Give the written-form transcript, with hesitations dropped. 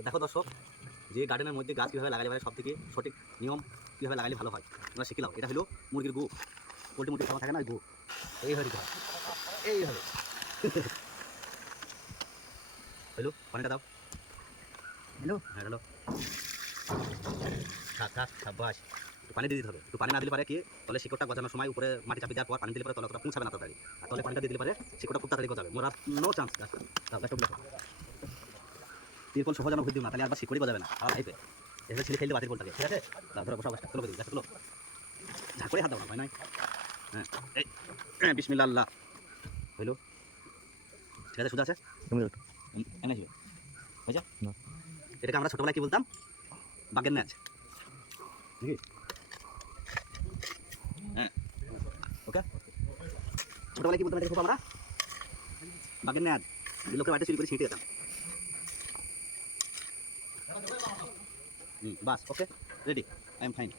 তো দেখো দর্শক, যে গার্ডেনের মধ্যে গাছ কীভাবে লাগালে পারে সব থেকে সঠিক নিয়ম কীভাবে লাগালে ভালো হয় তোমরা শিখে নাও। এটা হলো মুরগির গু, পোলট্রি মুরগির খাওয়া থাকে না, ওই গু এইভাবে দিতে হয়, এইভাবে হইলো। পানিটা দাও, হ্যালো হ্যাঁ হ্যালো, থাক থাক সাব্বাস। পানি দিয়ে দিতে হবে, একটু পানি না দিলে পারে কি তলে শিকড়টা গজানোর সময় উপরে মাটি চাপি দেওয়ার পর পানি দিলে পরে তলে অতটা পৌঁছাবে না তাড়াতাড়ি, আর তলে পানিটা দিয়ে দিলে পারে শিকড়টা খুব তাড়াতাড়ি গজাবে। মোরা নো চান্স গাছটা তিরপল সহজ আমার দিও না, তাহলে আবার শিকড়ই গজাবে না, আর লাইফে এভাবে ছেলে ফেলতে বাতিল করতে, ঠিক আছে? ধরো বসা অবস্থা তোলো গাছগুলো ঝাঁক করে হাত দাও না, হয় নাই? হ্যাঁ এই বিসমিল্লাহ আল্লাহ হইলো, ঠিক আছে? সুদা আছে এনে আসবে হয়েছে না? এটাকে আমরা ছোটবেলায় কি বলতাম? বাগের ন্যাচ, নাকি? হ্যাঁ ওকে, ছোটবেলায় কি বলতাম এটা খুব আমরা? বাগের ন্যাচ, লোকের বাড়িতে চুরি করে ছিঁটে যেতাম। বাস ওকে, রেডি, আই এম ফাইন।